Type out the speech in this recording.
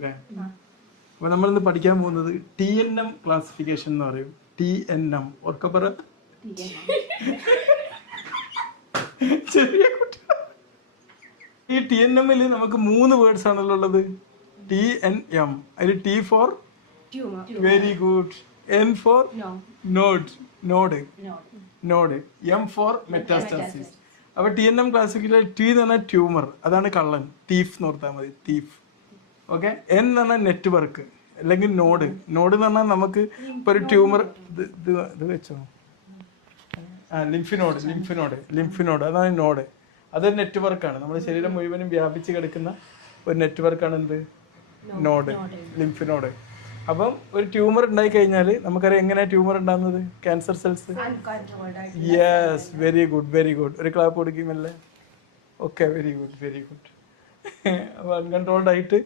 അല്ലേ? അപ്പൊ നമ്മളിന്ന് പഠിക്കാൻ പോകുന്നത് ടി എൻ എം ക്ലാസിഫിക്കേഷൻ എന്ന് പറയും. ടി എൻ എം ഓർക്കപ്പറ ചെറിയ കുട്ടി. ഈ ടി എൻ എമ്മിൽ നമുക്ക് മൂന്ന് വേർഡ്സ് ആണല്ലോ ഉള്ളത്. ടി എൻ എം അതിൽ T four. Very good N four. Node node node M four metastasis അപ്പൊ T N M classical T എന്ന് പറഞ്ഞാൽ ട്യൂമർ അതാണ് കള്ളൻ. തീഫ് എന്ന് ഓർത്താൽ മതി. തീഫ് ഓക്കെ എൻ എന്ന് പറഞ്ഞാൽ നെറ്റ്വർക്ക് അല്ലെങ്കിൽ നോഡ് നോഡ് എന്ന് പറഞ്ഞാൽ നമുക്ക് ഇപ്പൊ ഒരു ട്യൂമർ ഇത് വെച്ചോ? ആ ലിംഫിനോഡ് ലിംഫിനോഡ് ലിംഫിനോഡ് അതാണ് നോഡ് അതൊരു നെറ്റ്വർക്കാണ് നമ്മുടെ ശരീരം മുഴുവനും വ്യാപിച്ച് കിടക്കുന്ന ഒരു നെറ്റ്വർക്കാണ് എന്ത്? നോഡ് ലിംഫിനോഡ് അപ്പം ഒരു ട്യൂമർ ഉണ്ടായി കഴിഞ്ഞാൽ നമുക്കറിയാം എങ്ങനെയാണ് ട്യൂമർ ഉണ്ടാകുന്നത് cancer cells. Yes very good very good ഒരു clap കൊടുക്കുമല്ലേ okay very good very good അപ്പോൾ അൺകൺട്രോൾഡ് ആയിട്ട്